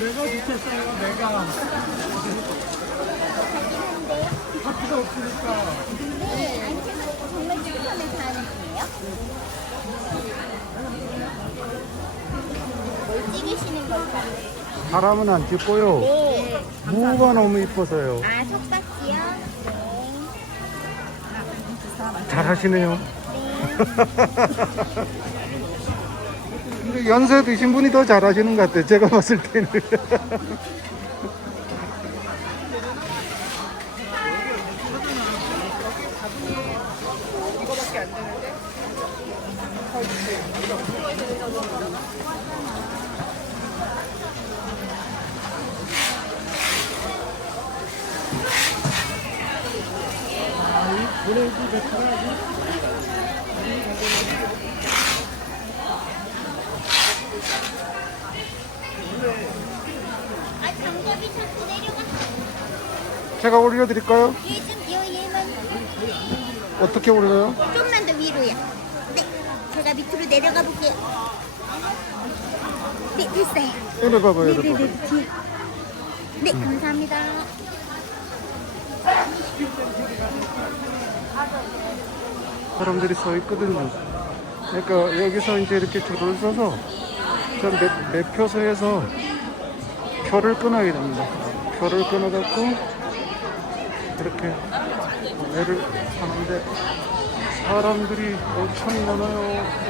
내가 좋겠어요, 내가. 파티가 없으니까. 네, 먹고 정말 추천해서 하는 분이에요? 뭘 찍으시는 걸까요? 사람은 안 찍고요. 네. 무가 너무 이뻐서요. 아, 속박지요? 네. 잘 하시네요. 네. 근데 연세 드신 분이 더 잘 하시는 것 같아요. 제가 봤을 때는. 아, 장갑이 자꾸 내려가. 제가 올려드릴까요? 얘 좀, 요, 얘만. 어떻게 올려요? 좀만 더 위로요. 네. 제가 밑으로 내려가 볼게요. 네, 됐어요. 내려봐봐요. 네네네. 내려봐봐요. 뒤에. 네, 감사합니다. 사람들이 서 있거든요. 그러니까 여기서 이제 이렇게 줄을 서서 저 매, 매표소에서 표를 끊어야 됩니다. 표를 끊어갖고 이렇게 매를 하는데 사람들이 엄청 많아요.